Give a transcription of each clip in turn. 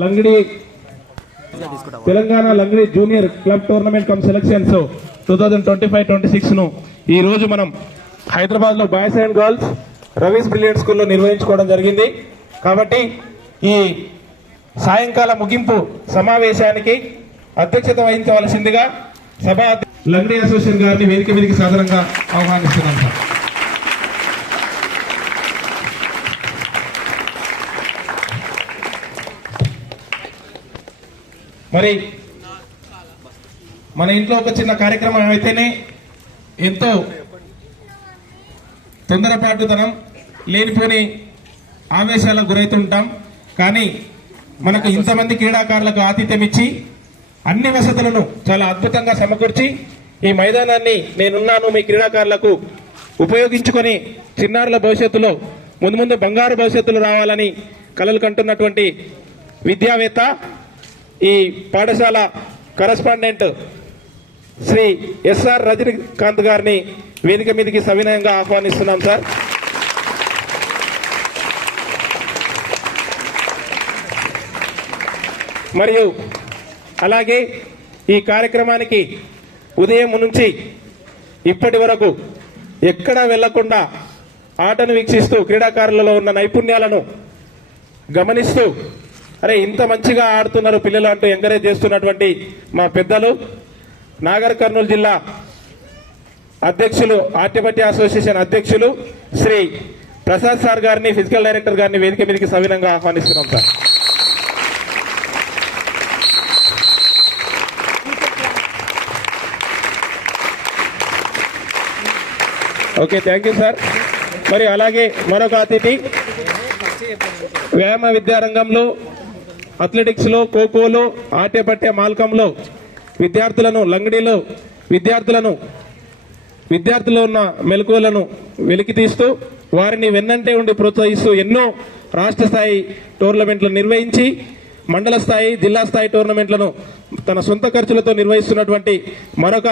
లంగిడి Telangana Langdi junior club tournament cum selections 2025-26 ను ఈ రోజు మనం హైదరాబాద్ లో boys and girls Ravi's brilliant స్కూల్లో నిర్వహించుకోవడం జరిగింది. కాబట్టి ఈ సాయంకాల ముగింపు సమావేశానికి అధ్యక్షత వహించవలసిందిగా సభా లంగిడి అసోసియేషన్ గారిని వేదిక మీదకి సాధారణంగా ఆహ్వానిస్తున్నాం సార్. మరి మన ఇంట్లో ఒక చిన్న కార్యక్రమం అయితేనే ఎంతో తొందరపాటుతనం లేనిపోని ఆవేశాలకు గురవుతుంటాం. కానీ మనకు ఇంతమంది క్రీడాకారులకు ఆతిథ్యం ఇచ్చి అన్ని వసతులను చాలా అద్భుతంగా సమకూర్చి ఈ మైదానాన్ని నేనున్నాను మీ క్రీడాకారులకు ఉపయోగించుకొని చిన్నారుల భవిష్యత్తులో ముందు బంగారు భవిష్యత్తులు రావాలని కలలు కంటున్నటువంటి విద్యావేత్త ఈ పాఠశాల కరెస్పాండెంట్ శ్రీ ఎస్ఆర్ రజనీకాంత్ గారిని వేదిక మీదకి సవినయంగా ఆహ్వానిస్తున్నాం సార్. మరియు అలాగే ఈ కార్యక్రమానికి ఉదయం నుంచి ఇప్పటి వరకు ఎక్కడా వెళ్లకుండా ఆటను వీక్షిస్తూ క్రీడాకారులలో ఉన్న నైపుణ్యాలను గమనిస్తూ అరే ఇంత మంచిగా ఆడుతున్నారు పిల్లలు అంటూ ఎంకరేజ్ చేస్తున్నటువంటి మా పెద్దలు నాగర్ కర్నూలు జిల్లా అధ్యక్షులు ఆట్యపట్టి అసోసియేషన్ అధ్యక్షులు శ్రీ ప్రసాద్ సార్ గారిని ఫిజికల్ డైరెక్టర్ గారిని వేదిక మీదకి సవినంగా ఆహ్వానిస్తున్నాం sir. Okay, thank you sir. మరి అలాగే మరొక అతిథి వ్యాయామ విద్యారంగంలో అథ్లెటిక్స్ లో ఖోఖోలో ఆటేపట్టే మాల్కంలో విద్యార్థులను లంగడిలో విద్యార్థుల్లో ఉన్న మెలకువలను వెలికి తీస్తూ వారిని వెన్నంటే ఉండి ప్రోత్సహిస్తూ ఎన్నో రాష్ట్ర స్థాయి టోర్నమెంట్లు నిర్వహించి మండల స్థాయి జిల్లా స్థాయి టోర్నమెంట్లను తన సొంత ఖర్చులతో నిర్వహిస్తున్నటువంటి మరొక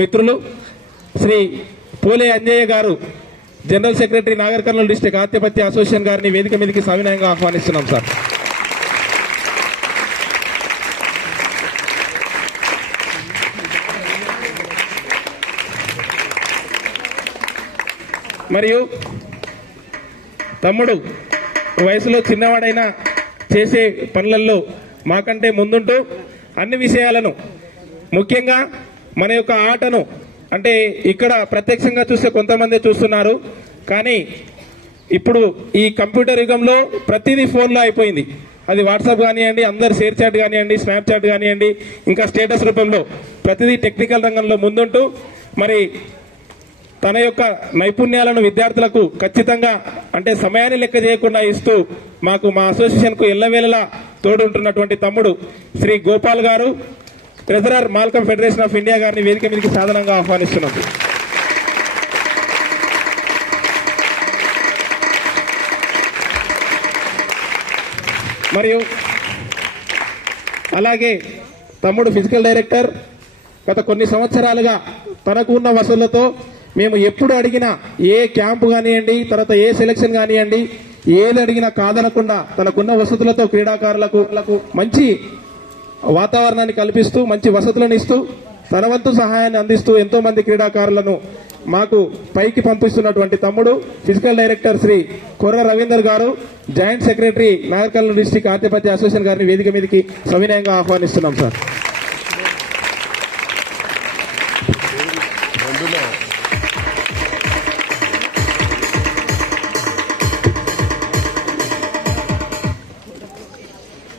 మిత్రులు శ్రీ పోలే అంజయ్య గారు general secretary Nagar Kurnool district Atyapatya association గారిని వేదిక మీదకి సవినయంగా ఆహ్వానిస్తున్నాం సార్. మరియు తమ్ముడు వయసులో చిన్నవాడైనా చేసే పనులలో మాకంటే ముందుంటూ అన్ని విషయాలను ముఖ్యంగా మన యొక్క ఆటను అంటే ఇక్కడ ప్రత్యక్షంగా చూస్తే కొంతమంది చూస్తున్నారు, కానీ ఇప్పుడు ఈ కంప్యూటర్ యుగంలో ప్రతిదీ ఫోన్లో అయిపోయింది. అది వాట్సాప్ కానివ్వండి, అందరు షేర్ చాట్ కానివ్వండి, స్నాప్ చాట్ కానివ్వండి, ఇంకా స్టేటస్ రూపంలో ప్రతిదీ టెక్నికల్ రంగంలో ముందుంటూ మరి తన యొక్క నైపుణ్యాలను విద్యార్థులకు ఖచ్చితంగా అంటే సమయాన్ని లెక్క చేయకుండా ఇస్తూ మాకు మా అసోసియేషన్కు ఎల్లవేళలా తోడుంటున్నటువంటి తమ్ముడు శ్రీ గోపాల్ గారు treasurer Malcolm federation of India గారిని వేదిక మీదకి సాధారణంగా ఆహ్వానిస్తున్నాం. మరియు అలాగే తమ్ముడు ఫిజికల్ డైరెక్టర్ గత కొన్ని సంవత్సరాలుగా తనకు ఉన్న వసతులతో మేము ఎప్పుడు అడిగినా ఏ క్యాంపు కానివ్వండి, తర్వాత ఏ సెలక్షన్ కానివ్వండి, ఏది అడిగినా కాదనకుండా తనకున్న వసతులతో క్రీడాకారులకు మంచి వాతావరణాన్ని కల్పిస్తూ మంచి వసతులను ఇస్తూ తన వంతు సహాయాన్ని అందిస్తూ ఎంతో మంది క్రీడాకారులను మాకు పైకి పంపిస్తున్నటువంటి తమ్ముడు ఫిజికల్ డైరెక్టర్ శ్రీ కొర్ర రవీందర్ గారు, joint secretary Nagar Kurnool district Atyapatya association గారిని వేదిక మీదకి సవినయంగా ఆహ్వానిస్తున్నాం sir.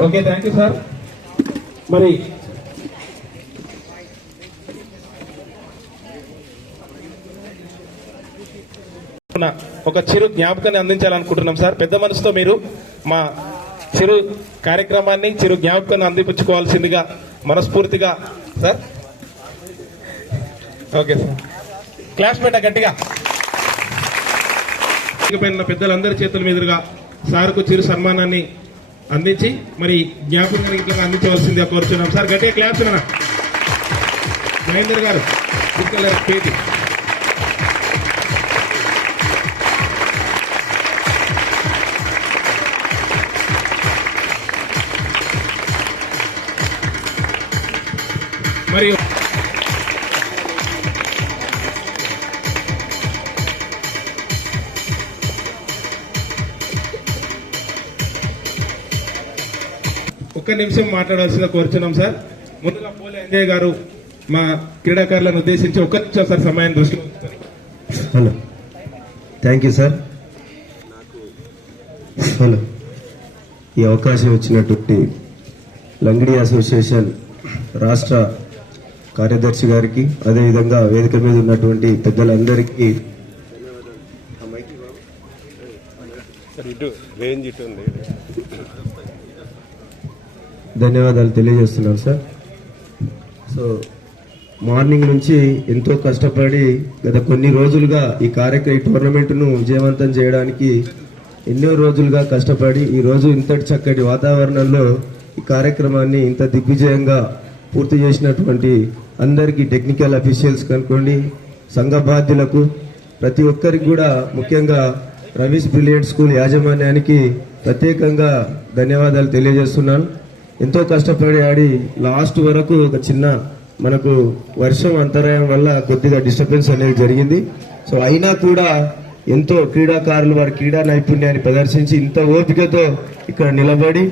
Okay, thank you sir. మరి ఒక చిరు జ్ఞాపకాన్ని అందించాలనుకుంటున్నాం సార్. పెద్ద మనసుతో మీరు మా చిరు కార్యక్రమాన్ని చిరు జ్ఞాపకాన్ని అందిపుచ్చుకోవాల్సిందిగా మనస్ఫూర్తిగా సార్. ఓకే సార్, క్లాస్మేట్ గట్టిగా పెద్దలందరి చేతుల మీదుగా సార్కు చిరు సన్మానాన్ని అందించి మరి జ్ఞాపకం అందించవలసిందిగా కోరుచున్నాం సార్. గట్టిగా క్లాప్స్ మహేందర్ గారు పేటి. మరియు ఒక్క నిమిషం మాట్లాడాల్సిందిగా కోరుచున్నాం సార్. ముందుగా పోలే అంజయ్ గారు మా క్రీడాకారులను ఉద్దేశించి ఒక్క నిమిషం సార్ సమయం దృష్టిలో ఉంచుతారు. Hello, thank you sir. Hello, ఈ అవకాశం ఇచ్చినటువంటి లంగిడి అసోసియేషన్ రాష్ట్ర కార్యదర్శి గారికి, అదేవిధంగా వేదిక మీద ఉన్నటువంటి పెద్దలందరికీ ధన్యవాదాలు తెలియజేస్తున్నాను సార్. సో మార్నింగ్ నుంచి ఎంతో కష్టపడి గత కొన్ని రోజులుగా ఈ టోర్నమెంట్ను విజయవంతం చేయడానికి ఎన్నో రోజులుగా కష్టపడి ఈరోజు ఇంతటి చక్కటి వాతావరణంలో ఈ కార్యక్రమాన్ని ఇంత దిగ్విజయంగా పూర్తి చేసినటువంటి అందరికీ, టెక్నికల్ అఫీషియల్స్ కనుకోండి, సంఘ బాధ్యులకు, ప్రతి ఒక్కరికి కూడా, ముఖ్యంగా రవీస్ బ్రిలియంట్ స్కూల్ యాజమాన్యానికి ప్రత్యేకంగా ధన్యవాదాలు తెలియజేస్తున్నాను. ఎంతో కష్టపడి ఆడి లాస్ట్ వరకు ఒక చిన్న మనకు వర్షం అంతరాయం వల్ల కొద్దిగా డిస్టర్బెన్స్ అనేది జరిగింది. సో అయినా కూడా ఎంతో క్రీడాకారులు వారి క్రీడా నైపుణ్యాన్ని ప్రదర్శించి ఇంత ఓపికతో ఇక్కడ నిలబడి,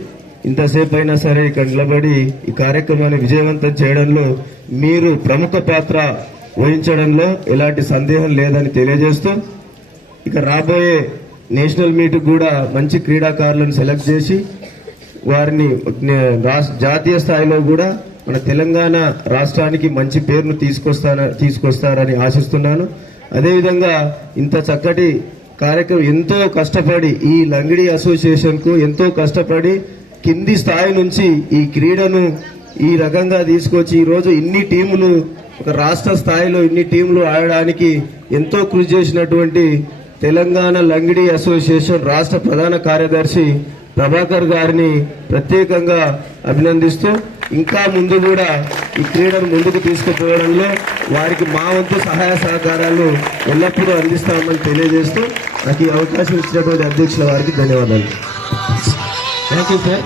ఇంతసేపు అయినా సరే ఇక్కడ నిలబడి ఈ కార్యక్రమాన్ని విజయవంతం చేయడంలో మీరు ప్రముఖ పాత్ర వహించడంలో ఎలాంటి సందేహం లేదని తెలియజేస్తూ, ఇక రాబోయే నేషనల్ మీట్ కూడా మంచి క్రీడాకారులను సెలెక్ట్ చేసి వారిని జాతీయ స్థాయిలో కూడా మన తెలంగాణ రాష్ట్రానికి మంచి పేరును తీసుకొస్తారని ఆశిస్తున్నాను. అదేవిధంగా ఇంత చక్కటి కార్యక్రమం ఎంతో కష్టపడి ఈ లంగిడి అసోసియేషన్ కు ఎంతో కష్టపడి కింది స్థాయి నుంచి ఈ క్రీడను ఈ రకంగా తీసుకొచ్చి ఈరోజు ఇన్ని టీములు, ఒక రాష్ట్ర స్థాయిలో ఇన్ని టీములు ఆడడానికి ఎంతో కృషి చేసినటువంటి తెలంగాణ లంగిడి అసోసియేషన్ రాష్ట్ర ప్రధాన కార్యదర్శి ప్రభాకర్ గారిని ప్రత్యేకంగా అభినందిస్తూ, ఇంకా ముందు కూడా ఈ క్రీడను ముందుకు తీసుకుపోవడంలో వారికి మా వంతు సహాయ సహకారాలు ఎల్లప్పుడూ అందిస్తామని తెలియజేస్తూ నాకు ఈ అవకాశం ఇచ్చినటువంటి అధ్యక్షుల వారికి ధన్యవాదాలు. Thank you sir.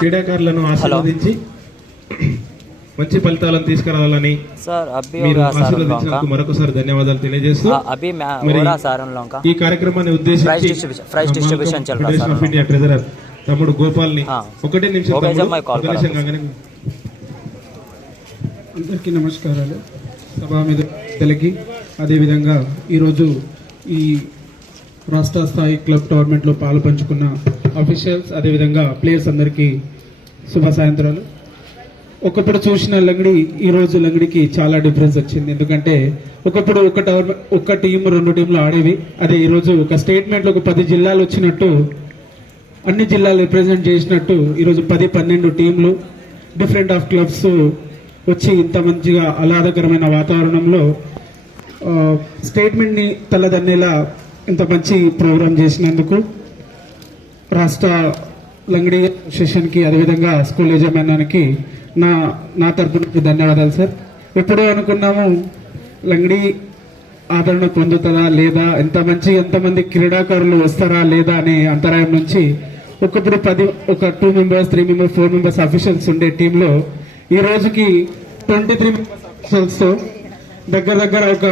క్రీడాకారులను ఆశీర్వదించి మంచి ఫలితాలను తీసుకురావాలని మీరు ఆశీర్వదించినందుకు మరొకసారి ధన్యవాదాలు తెలియజేస్తూ, ఈ కార్యక్రమాన్ని ఉద్దేశించి ఫెడరేషన్ ఆఫ్ ఇండియా ట్రెజరర్ తమ్ముడు గోపాల్ ని ఒకటే నిమిషం అందరికీ నమస్కారాలు. సభా మీద పెద్దలకి, అదేవిధంగా ఈరోజు ఈ రాష్ట్ర స్థాయి క్లబ్ టోర్నమెంట్లో పాలు పంచుకున్న అఫీషియల్స్, అదేవిధంగా ప్లేయర్స్ అందరికీ శుభ సాయంత్రాలు. ఒకప్పుడు చూసిన లంగిడి ఈరోజు లంగిడికి చాలా డిఫరెన్స్ వచ్చింది. ఎందుకంటే ఒకప్పుడు ఒక టీం 2 టీంలు ఆడేవి. అదే ఈరోజు ఒక స్టేట్మెంట్లో ఒక 10 జిల్లాలు వచ్చినట్టు, అన్ని జిల్లాలు రిప్రజెంట్ చేసినట్టు ఈరోజు 10-12 టీంలు డిఫరెంట్ ఆఫ్ క్లబ్స్ వచ్చి ఇంత మంచిగా ఆహ్లాదకరమైన వాతావరణంలో స్టేట్మెంట్ని తలదన్నేలా ఇంత మంచి ప్రోగ్రాం చేసినందుకు రాష్ట్ర లంగిడి అసోసియేషన్కి, అదేవిధంగా స్కూల్ యాజమాన్యానికి నా తరపు నుంచి ధన్యవాదాలు సార్. ఎప్పుడో అనుకున్నాము లంగిడి ఆదరణ పొందుతారా లేదా, ఎంతమంది క్రీడాకారులు వస్తారా లేదా అనే అంతరాయం నుంచి ఒకప్పుడు 2 మెంబర్స్, 3 మెంబర్స్, 4 మెంబర్స్ అఫీషియల్స్ ఉండే టీంలో ఈ రోజుకి 23 మెంబర్స్ అఫీషియల్స్ తో దగ్గర ఒక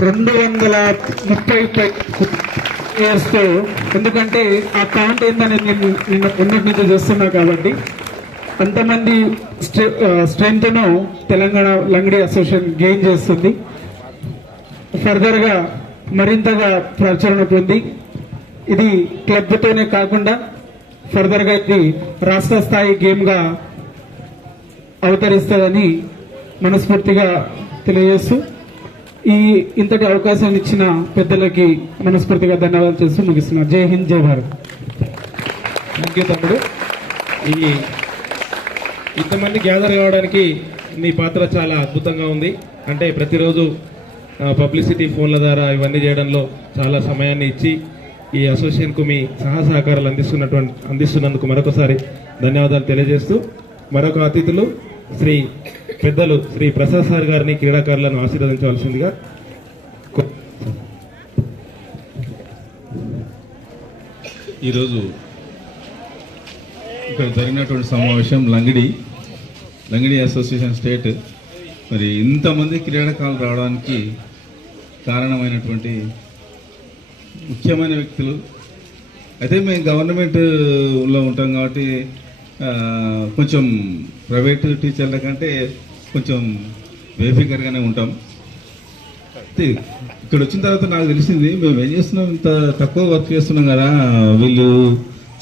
230 ఇయర్స్ తో, ఎందుకంటే ఆ కౌంట్ ఏందని నేను ఉన్నటి నుంచి చూస్తున్నా కాబట్టి అంతమంది స్ట్రెంగ్త్ ను తెలంగాణ లంగిడి అసోసియేషన్ గెయిన్ చేస్తుంది. ఫర్దర్ గా మరింతగా ప్రచురణ పొంది ఇది క్లబ్ తోనే కాకుండా ఫర్దర్ గా ఇది రాష్ట్ర స్థాయి గేమ్ గా అవతరిస్తుందని మనస్ఫూర్తిగా తెలియజేస్తూ ఇంతటి అవకాశం ఇచ్చిన పెద్దలకి మనస్ఫూర్తిగా ధన్యవాదాలు చేస్తూ ముగిస్తున్నారు. జై హింద్, జై భారత్. థ్యాంక్ యూ తమ్ముడు. ఇంతమంది గ్యాదర్ కావడానికి మీ పాత్ర చాలా అద్భుతంగా ఉంది. అంటే ప్రతిరోజు పబ్లిసిటీ ఫోన్ల ద్వారా ఇవన్నీ చేయడంలో చాలా సమయాన్ని ఇచ్చి ఈ అసోసియేషన్కు మీ సహకారాలు అందిస్తున్నందుకు మరొకసారి ధన్యవాదాలు తెలియజేస్తూ, మరొక అతిథులు పెద్దలు శ్రీ ప్రసాద్ సార్ గారిని క్రీడాకారులను ఆశీర్వదించవలసిందిగా. ఈరోజు ఇక్కడ జరిగినటువంటి సమావేశం లంగిడి అసోసియేషన్ స్టేట్ మరి ఇంతమంది క్రీడాకారులు రావడానికి కారణమైనటువంటి ముఖ్యమైన వ్యక్తులు. అయితే మేము గవర్నమెంట్లో ఉంటాం కాబట్టి కొంచెం ప్రైవేట్ టీచర్ల కంటే కొంచెం బేఫికర్గానే ఉంటాం. ఇక్కడ వచ్చిన తర్వాత నాకు తెలిసింది మేము ఏం చేస్తున్నాం, ఇంత తక్కువ వర్క్ చేస్తున్నాం కదా, వీళ్ళు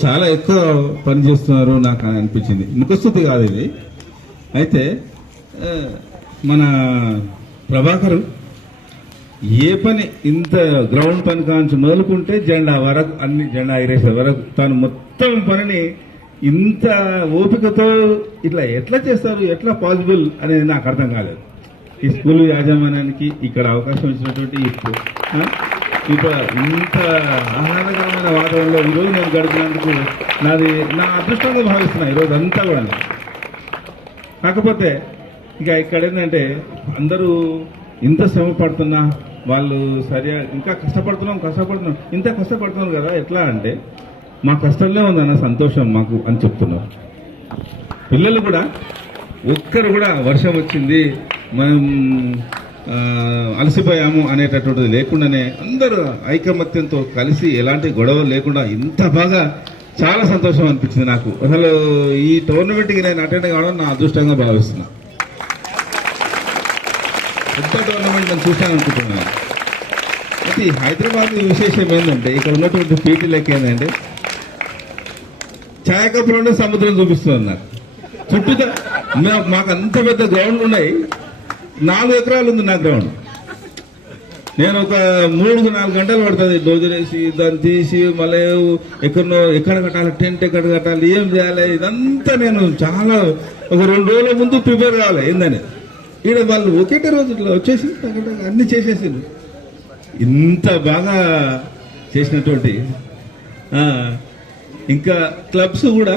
చాలా ఎక్కువ పని చేస్తున్నారు నాకు అనిపించింది. ముఖస్థుతి కాదు ఇది. అయితే మన ప్రభాకర్ ఏ పని ఇంత గ్రౌండ్ పని కాంచి మొదలుకుంటే జెండా వరకు అన్ని జెండా ఎగరేసే వరకు తాను మొత్తం పనిని ఇంత ఓపికతో ఇట్లా ఎట్లా చేస్తారు, ఎట్లా పాసిబుల్ అనేది నాకు అర్థం కాలేదు. ఈ స్కూల్ యాజమాన్యానికి ఇక్కడ అవకాశం ఇచ్చినటువంటి ఇప్పుడు ఇంత ఆహ్లాదకరమైన వాతావరణంలో ఈరోజు నేను గడిపినందుకు నా అదృష్టంగా భావిస్తున్నా ఈరోజు అంతా కూడా. కాకపోతే ఇక ఇక్కడ ఏంటంటే అందరూ ఇంత శ్రమ పడుతున్నా వాళ్ళు సరిగా ఇంకా కష్టపడుతున్నాం ఇంత కష్టపడుతున్నాం కదా, ఎట్లా అంటే మా కష్టంలో ఉందన్న సంతోషం మాకు అని చెప్తున్నారు. పిల్లలు కూడా ఒక్కరు కూడా వర్షం వచ్చింది మనం అలసిపోయాము అనేటటువంటిది లేకుండానే అందరూ ఐకమత్యంతో కలిసి ఎలాంటి గొడవలు లేకుండా ఇంత బాగా చాలా సంతోషం అనిపించింది నాకు. అసలు ఈ టోర్నమెంట్కి నేను అటెండ్ కావడం నా అదృష్టంగా భావిస్తున్నా. పెద్ద టోర్నమెంట్ నేను చూశాను అనుకుంటున్నాను. అయితే ఈ హైదరాబాద్ విశేషం ఏంటంటే ఇక్కడ ఉన్నటువంటి పీటీ లెక్క ఏంటంటే ఛాయకప్పులోనే సముద్రం చూపిస్తుంది నాకు. చుట్టూ మాకు అంత పెద్ద గ్రౌండ్ ఉన్నాయి, 4 ఎకరాలు ఉంది నా గ్రౌండ్. నేను ఒక 3-4 గంటలు పడుతుంది డోజరేసి దాన్ని తీసి మళ్ళీ ఎక్కడ కట్టాలి, టెంట్ ఎక్కడ కట్టాలి, ఏం చేయాలి, ఇదంతా నేను చాలా ఒక 2 రోజుల ముందు ప్రిపేర్ కావాలి ఏందని. ఇక్కడ వాళ్ళు ఒకటే రోజు ఇట్లా వచ్చేసి అన్ని చేసేసింది. ఇంత బాగా చేసినటువంటి ఇంకా క్లబ్స్ కూడా,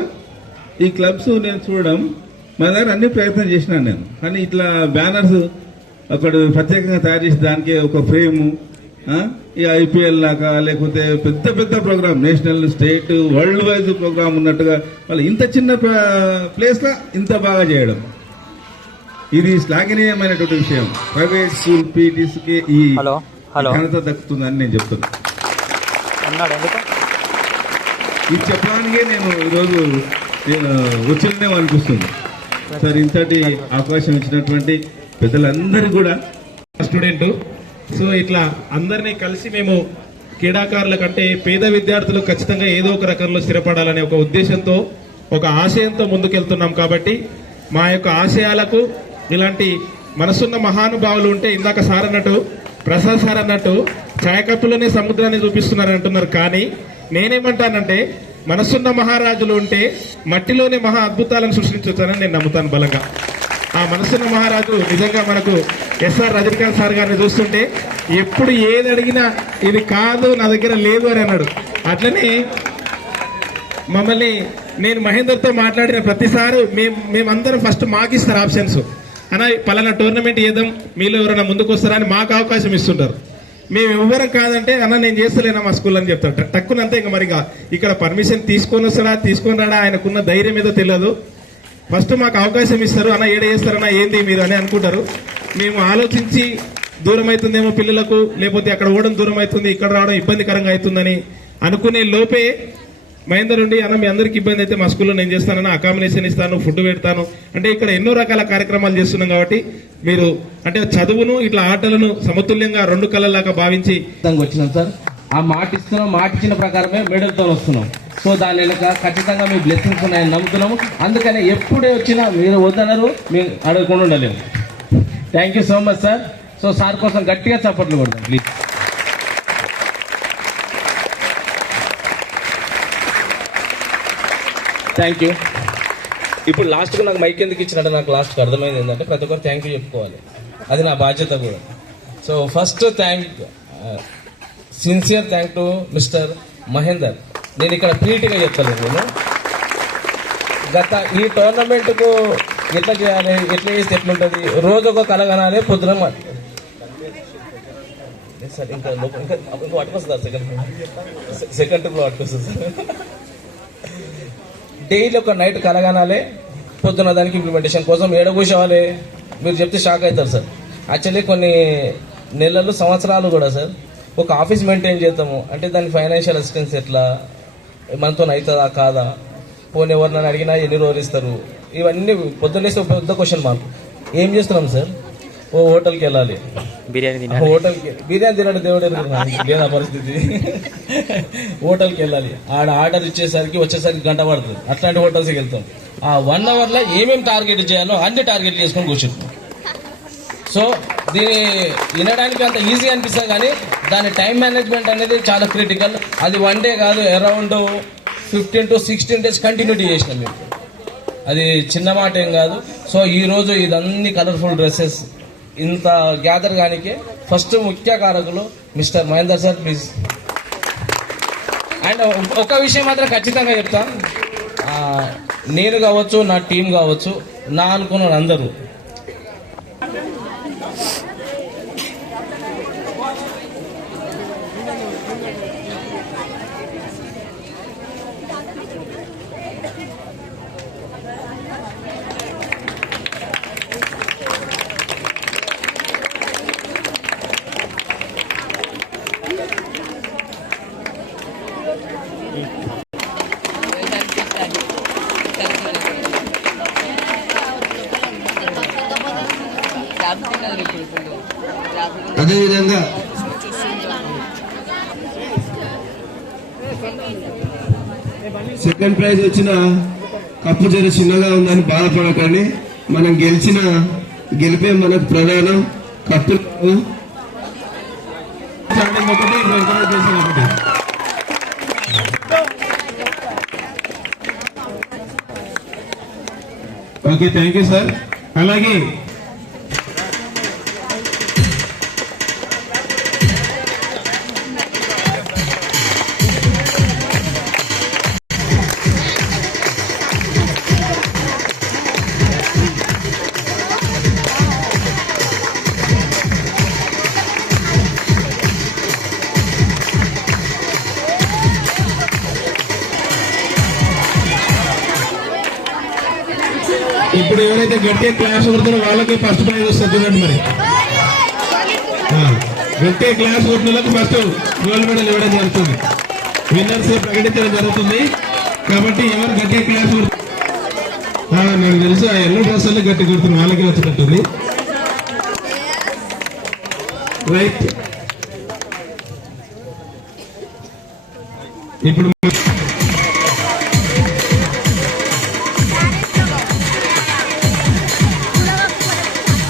ఈ క్లబ్స్ నేను చూడడం మా దగ్గర అన్ని ప్రయత్నం చేసినాను నేను. కానీ ఇట్లా బ్యానర్స్ అక్కడ ప్రత్యేకంగా తయారు చేసి దానికి ఒక ఫ్రేము, ఈ ఐపీఎల్ లాగా లేకపోతే పెద్ద పెద్ద program national state world wise program ఉన్నట్టుగా వాళ్ళు ఇంత చిన్న ప్లేస్లో ఇంత బాగా చేయడం, ఇది శ్లాఘనీయమైనటువంటి విషయం. ప్రైవేట్ స్కూల్ పీటీస్కి ఈ ఘనత దక్కుతుందని నేను చెప్తున్నాను. ఇది చెప్పడానికే నేను ఈరోజు వచ్చినే అనిపిస్తుంది. సార్ ఇంతటి అవకాశం ఇచ్చినటువంటి పెద్దలందరూ కూడా స్టూడెంట్. సో ఇట్లా అందరినీ కలిసి మేము క్రీడాకారుల కంటే పేద విద్యార్థులు ఖచ్చితంగా ఏదో ఒక రకంలో స్థిరపడాలనే ఒక ఉద్దేశంతో, ఒక ఆశయంతో ముందుకెళ్తున్నాం. కాబట్టి మా యొక్క ఆశయాలకు ఇలాంటి మనసున్న మహానుభావులు ఉంటే, ఇందాక సార్ అన్నట్టు ప్రసాద్ సార్ అన్నట్టు ఛాయకప్పులోనే సముద్రాన్ని చూపిస్తున్నారని అంటున్నారు. కానీ నేనేమంటానంటే మనసున్న మహారాజులు ఉంటే మట్టిలోనే మహా అద్భుతాలను సృష్టించొచ్చానని నేను నమ్ముతాను బలంగా. ఆ మనసున్న మహారాజు నిజంగా మనకు ఎస్ఆర్ రజనీకాంత్ సార్ గారిని చూస్తుంటే ఎప్పుడు ఏది అడిగినా ఇది కాదు నా దగ్గర లేదు అని అన్నాడు. అట్లనే మమ్మల్ని నేను మహేందర్తో మాట్లాడిన ప్రతిసారి మేమందరం ఫస్ట్ మాకు ఇస్తారు ఆప్షన్స్. అన్న పలానా టోర్నమెంట్ చేద్దాం, మీలో ఎవరైనా ముందుకు వస్తారా అని మాకు అవకాశం ఇస్తుంటారు. మేము ఎవ్వరం కాదంటే అన్న నేను చేస్తలేనా మా స్కూల్ అని చెప్తాడు. టక్కునంతే ఇంకా మరిగా ఇక్కడ పర్మిషన్ తీసుకొని వస్తాడా తీసుకొని రాడా ఆయనకున్న ధైర్యం ఏదో తెలియదు. ఫస్ట్ మాకు అవకాశం ఇస్తారు, అన్న ఏడ చేస్తారన్నా ఏంది మీరు అని అనుకుంటారు. మేము ఆలోచించి దూరం అవుతుందేమో పిల్లలకు, లేకపోతే అక్కడ ఓడడం దూరం అవుతుంది, ఇక్కడ రావడం ఇబ్బందికరంగా అవుతుందని అనుకునే లోపే మహేందర్ ఉండి అన్న మీ అందరికి ఇబ్బంది అయితే మా స్కూల్లో నేను చేస్తానన్నా, అకామిడేషన్ ఇస్తాను, ఫుడ్ పెడతాను అంటే ఇక్కడ ఎన్నో రకాల కార్యక్రమాలు చేస్తున్నాం. కాబట్టి మీరు అంటే చదువును ఇట్లా ఆటలను సమతుల్యంగా 2 కళలాగా భావించి వచ్చినాం సార్. ఆ మాట ఇస్తున్నాం, మాట ఇచ్చిన ప్రకారమే మెడల్తో వస్తున్నాం. సో దాని వెనక ఖచ్చితంగా మీ బ్లెస్సింగ్స్ ఉన్నాయని నమ్ముతున్నాము. అందుకనే ఎప్పుడే వచ్చినా మీరు వద్దన్నారు, మేము అడగకుండా ఉండలేము. Thank you so much sir. So sir కోసం గట్టిగా చప్పట్లు కొడతాం ప్లీజ్. Thank you. ఇప్పుడు లాస్ట్గా నాకు మైక్ ఎందుకు ఇచ్చినట్టు నాకు లాస్ట్కి అర్థమైంది ఏంటంటే ప్రతి ఒక్కరు థ్యాంక్ యూ చెప్పుకోవాలి, అది నా బాధ్యత కూడా. So first sincere thank to mister Mahender. నేను ఇక్కడ ప్రీటిగా చెప్తాను, నేను గత ఈ టోర్నమెంట్కు ఎట్లా చేయాలి, ఎట్లా చేస్తే ఎట్లుంటుంది, రోజు ఒక కళ కనాలి, పొద్దున సార్ ఇంకా పట్టుకొస్తుంది సార్, సెకండ్ ట్రిప్లో పట్టుకొస్తుంది సార్. డైలీ ఒక నైట్ కలగనాలి, పొద్దున్న దానికి ఇంప్లిమెంటేషన్ కోసం ఏడ కూర్చోవాలి, మీరు చెప్తే షాక్ అవుతారు సార్. యాక్చువల్లీ కొన్ని నెలలు సంవత్సరాలు కూడా సార్ ఒక ఆఫీస్ మెయింటైన్ చేద్దాము అంటే దాని ఫైనాన్షియల్ అసిస్టెన్స్ ఎట్లా, మనతో అవుతుందా కాదా, పోనీ ఎవరినైనా అడిగినా ఎన్ని రోజులు ఇస్తారు, ఇవన్నీ పొద్దున్నేస్తే పెద్ద క్వశ్చన్ మార్క్. ఏం చేస్తున్నాం సార్, ఓ హోటల్కి వెళ్ళాలి, హోటల్కి బిర్యానీ తినడం దేవుడు లేదా పరిస్థితి. హోటల్కి వెళ్ళాలి, ఆడ ఆర్డర్ ఇచ్చేసరికి వచ్చేసరికి గంట పడుతుంది. అట్లాంటి హోటల్స్కి వెళ్తాం. ఆ 1 అవర్లో ఏమేమి టార్గెట్ చేయాలో అన్ని టార్గెట్ చేసుకొని కూర్చుంటాం. సో దీన్ని వినడానికి అంత ఈజీ అనిపిస్తుంది కానీ దాని టైం మేనేజ్మెంట్ అనేది చాలా క్రిటికల్. అది 1 డే కాదు, అరౌండ్ 15 to 16 days కంటిన్యూటీ చేసినాం మేము. అది చిన్న మాట ఏం కాదు. సో ఈరోజు ఇదన్నీ కలర్ఫుల్ డ్రెస్సెస్ ఇంత గ్యాదర్ కానికే ఫస్ట్ ముఖ్య కారకులు mister Mahender sir, please. And ఒక విషయం మాత్రం ఖచ్చితంగా చెప్తా, నేను కావచ్చు, నా టీం కావచ్చు, నా అనుకున్న అందరూ అదేవిధంగా సెకండ్ ప్రైజ్ వచ్చిన కప్పు జర చిన్నగా ఉందని బాధపడకండి. మనం గెలిపే మనకు ప్రధానం. కప్పు ఒకటి, ఒకటి. Okay, thank you sir. అలాగే ఇప్పుడు ఎవరైతే గట్టిగా క్లాస్ కొడుతున్నారో వాళ్ళకి ఫస్ట్ ప్రైజ్ వస్తుంది చూడండి. మరి గట్టిగా క్లాస్ కొట్టిన ఫస్ట్ గోల్డ్ మెడల్ ఇవ్వడం జరుగుతుంది, విన్నర్స్ ప్రకటించడం జరుగుతుంది. కాబట్టి ఎవరు గట్టిగా క్లాస్ నాకు తెలుసు ఆ ఎల్లో డ్రెస్ అన్ని గట్టి కొడుతున్నారు, వాళ్ళకే వచ్చినట్టుంది. రైట్, ఇప్పుడు